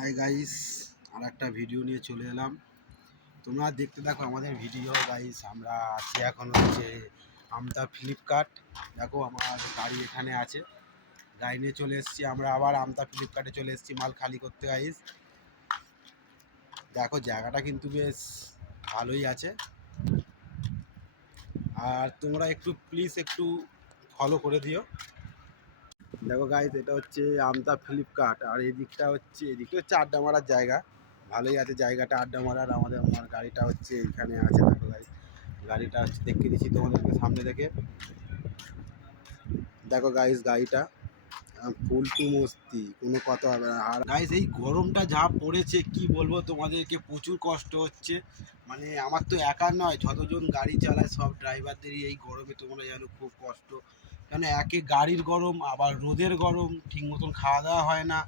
Hi guys আর একটা video নিয়ে চলে এলাম। তোমরা দেখতে দেখো আমাদের ভিডিও গাইস আমরা আছি এখন হচ্ছে আমতা ফ্লিপকার্ট দেখো আমার গাড়ি এখানে আছে। গাড়ি নিয়ে চলে এসেছি, আমরা আবার আমতা ফ্লিপকার্টে চলে এসেছি, মাল খালি করতে গাইস দেখো জায়গাটা কিন্তু বেশ ভালোই আছে। আর তোমরা একটু প্লিজ একটু ফলো করে দিও। দেখো গাইজ এটা হচ্ছে আমতা ফ্লিপকার্ট, আর এদিকটা হচ্ছে এদিকটা হচ্ছে আড্ডা মারার জায়গা। ভালোই আছে জায়গাটা আড্ডা মারার, আমাদের, আমার গাড়িটা হচ্ছে এখানে আছে দেখো গাইজ গাড়িটা হচ্ছে দেখে দিচ্ছি তোমাদেরকে সামনে থেকে। দেখো গাইজ গাড়িটা ফুল টু মস্তি, কোনো কথা হবে না। আর গাইজ এই গরমটা যা পড়েছে, কি বলব তোমাদেরকে? প্রচুর কষ্ট হচ্ছে। মানে আমার তো একা নয়, যতজন গাড়ি চালায় সব ড্রাইভারদেরই এই গরমে তোমরা জানো খুব কষ্ট। কেন একে গাড়ির গরম আবার রোদের গরম ঠিক মতন খাওয়া দাওয়া হয় না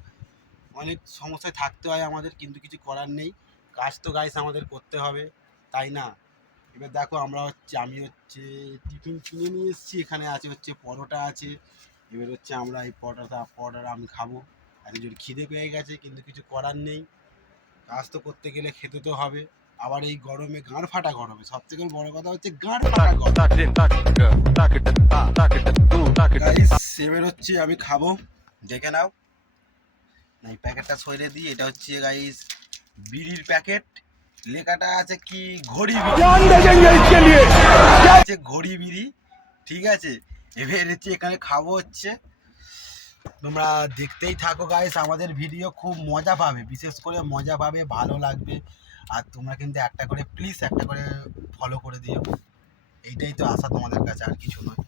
অনেক সমস্যায় থাকতে হয় আমাদের কিন্তু কিছু করার নেই কাজ তো গাইস আমাদের করতে হবে তাই না এবার দেখো আমরা হচ্ছে আমি হচ্ছে টিফিন কিনে নিয়ে এসেছি এখানে আছে হচ্ছে পরোটা আছে এবার হচ্ছে আমরা এই পরোটা পরোটা আমি খাব এত জোর খিদে পেয়ে গেছে কিন্তু কিছু করার নেই কাজ তো করতে গেলে খেতে তো হবে আবার এই গরমে গাঁড় ফাটা গরমে সব থেকে বড় কথা হচ্ছে গাঁড় ফাটা গরম গাইস এবার হচ্ছে আমি খাব। দেখে নাও। এই প্যাকেটটা সরিয়ে দিই। এটা হচ্ছে গাইস বিড়ির প্যাকেট লেখাটা আছে কি? ঘড়ি বিড়ি। আছে ঘড়ি বিড়ি ঠিক আছে? এবার হচ্ছে এখানে খাব হচ্ছে। তোমরা দেখতেই থাকো গাইস আমাদের ভিডিও খুব মজা পাবে। বিশেষ করে মজা পাবে ভালো লাগবে। আর তোমরা কিন্তু একটা করে প্লিজ একটা করে ফলো করে দিও। এইটাই তো আশা তোমাদের কাছে আর কিছু নয়।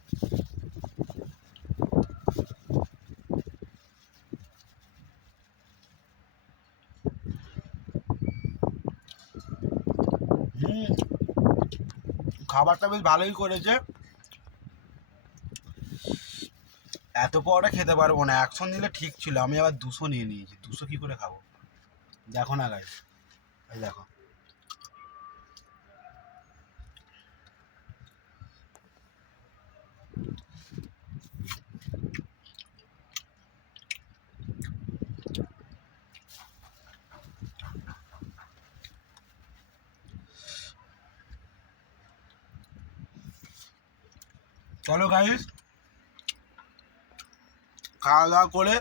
খাবারটা বেশ ভালোই করেছে। এত পরোটা খেতে পারব না, একশো নিলে ঠিক ছিল, আমি আবার দুশো নিয়ে নিয়েছি, দুশো কি করে খাব? দেখো না গাই দেখো। চলো গাইস খাওয়া দাওয়া করে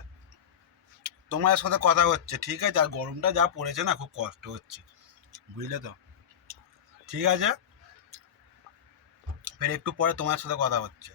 তোমার সাথে কথা হচ্ছে, ঠিক আছে? আর গরমটা যা পড়েছে না, খুব কষ্ট হচ্ছে, বুঝলে তো? ঠিক আছে? ফের একটু পরে তোমার সাথে কথা হচ্ছে।